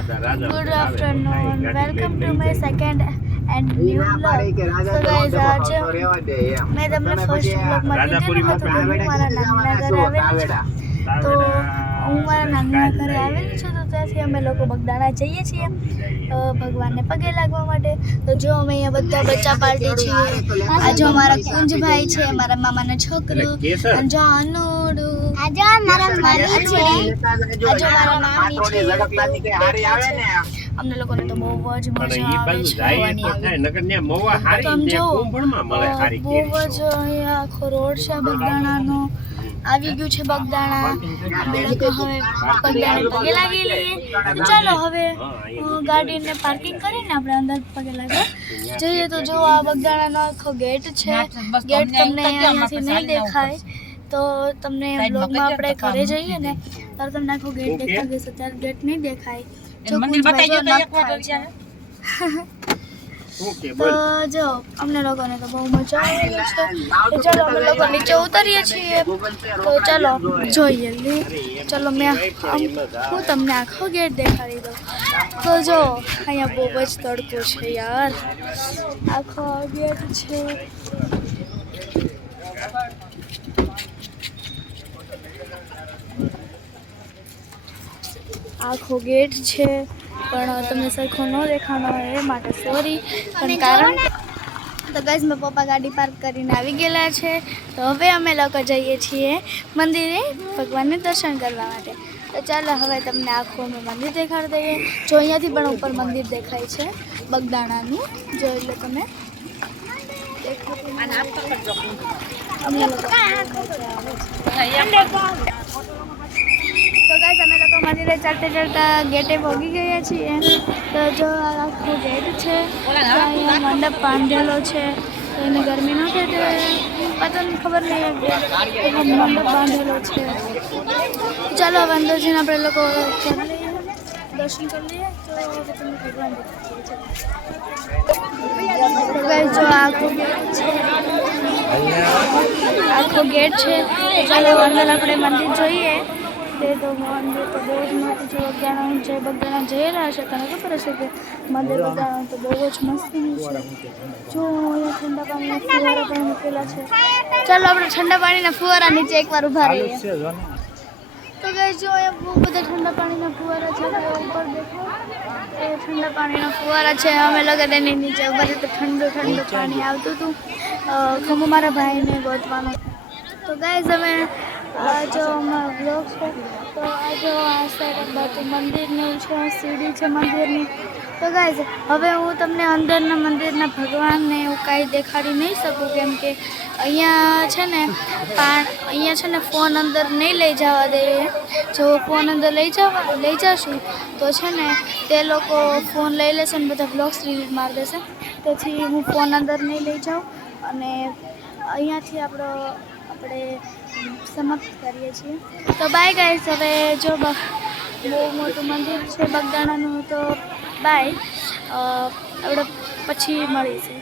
Good afternoon. Welcome to my second and new vlog. So guys, आज मैं તમને first વ્લોગમાં કીધું હતું કે હું મારા નાના ઘરે આવેલી છું. તો હું મારા નાના ઘરે આવેલી છું તો ત્યાંથી અમે લોકો બગદાણા જઈએ છીએ ભગવાનને પગે લાગવા માટે. તો જો અમે અહીંયા બધા બચ્ચા પાર્ટી છીએ. આ જો મારા કુંજભાઈ છે, મારા મામાનો છોકરો, અને જો અનુડુ, આ જો મારા મામી છે, આ જો મારા મામી છે. અમને લોકોને તો બહુ જ મજા આવે છે આવવાની. તમે જો બહુ જ અહીંયા આખો રોડ છે બગદાણાનો. આવી ગયું છે બગદાણા. અમે લોકો હવે બગદાણા પગે લાગી લઈએ. તો ચાલો હવે ગાડીને પાર્કિંગ કરીને આપણે અંદર પગે લાગવા જઈએ. તો જો આ બગદાણાનો આખો ગેટ છે. ગેટ તમને અહીંયાથી નહીં દેખાય, તો તમને બ્લોગમાં આપણે ઘરે જઈએ ને ત્યારે તમને આખો ગેટ દેખાઈ જશે. ત્યારે ગેટ નહીં દેખાય. મંદિર બતાવી દો એક વાર તો જો અમને લોકોને તો બહુ મજા આવી છે. તો ચાલો અમે લોકો નીચે ઉતરીએ છીએ. તો ચાલો જોઈએ. ચાલો હું તમને આખો ગેટ દેખાડી દઉં. તો જો અહીંયા બહુ જ તડકો છે યાર. આખો ગેટ છે. આખો ગેટ છે પણ તમને સરખો ન દેખાણો હોય એ માટે સોરી. પણ કારણ તો ગાઈસ મેં પપ્પા ગાડી પાર્ક કરીને આવી ગયેલા છે. તો હવે અમે લોકો જઈએ છીએ મંદિરે ભગવાનને દર્શન કરવા માટે. તો ચાલો હવે તમને આખું અમે મંદિર દેખાડી દઈએ. જો અહીંયાથી પણ ઉપર મંદિર દેખાય છે બગદાણાનું. જો એટલે તમે અમને લોકો તો ગાઈસ અમે લોકો મંદિરે ચાલતા ચાલતા ગેટે પહોંચી ગયા છીએ. તો જો આ આખો ગેટ છે. અહીંયા મંડપ બાંધેલો છે. તો એને ગરમી ન થાય તો પતંગ ખબર નહીં મંડપ બાંધેલો છે. ચાલો હવે અંદર જઈને આપણે લોકો દર્શન કરી લઈએ. તો તમને ભગવાન તો ગાઈસ જો આખો ગેટ છે. આખો ગેટ છે. ચાલો અંદર આપણે મંદિર જોઈએ. તો મંદિર તો બહુ જ મોટું છે. બગદાણા છે. બગદાણા જઈ રહ્યા છે. તને ખબર હશે કે મંદિર બગદાણા તો બહુ જ મસ્તીનું છે. જો અહીંયા ઠંડા પાણીના ફુવારા પણ મૂકેલા છે. ચાલો આપણે ઠંડા પાણીના ફુવારા નીચે એકવાર ઊભા રહીએ. તો ગાઈસ જો અહીંયા બહુ બધા ઠંડા પાણીના ફુવારા છે. ઉપર દેખો એ ઠંડા પાણીના ફુવારા છે. અમે લોકો તેની નીચે ઊભા રહીએ તો ઠંડુ ઠંડુ પાણી આવતું હતું. ખમો મારા ભાઈને ગોતવાનો. તો ગાઈસ અમે જો અમારો બ્લોગ છે. તો આ જો આ સાઈડ બાજુ મંદિરની છે, સીડી છે મંદિરની. તો ગાઈસ હવે હું તમને અંદરના મંદિરના ભગવાનને એવું કાંઈ દેખાડી નહીં શકું, કેમ કે અહીંયા છે ને ફોન અંદર નહીં લઈ જવા દે. જો ફોન અંદર લઈ જશું તો છે ને તે લોકો ફોન લઈ લેશે ને બધા બ્લોગ્સ ડિલીટ મારી દેશે. તેથી હું ફોન અંદર નહીં લઈ જાઉં અને અહીંયાથી આપણે સમાપ્ત કરીએ છીએ. તો બાય ગાઈસ. હવે જો બહુ મોટું મંદિર છે બગદાણાનું. તો બાય. આપણે પછી મળીશું.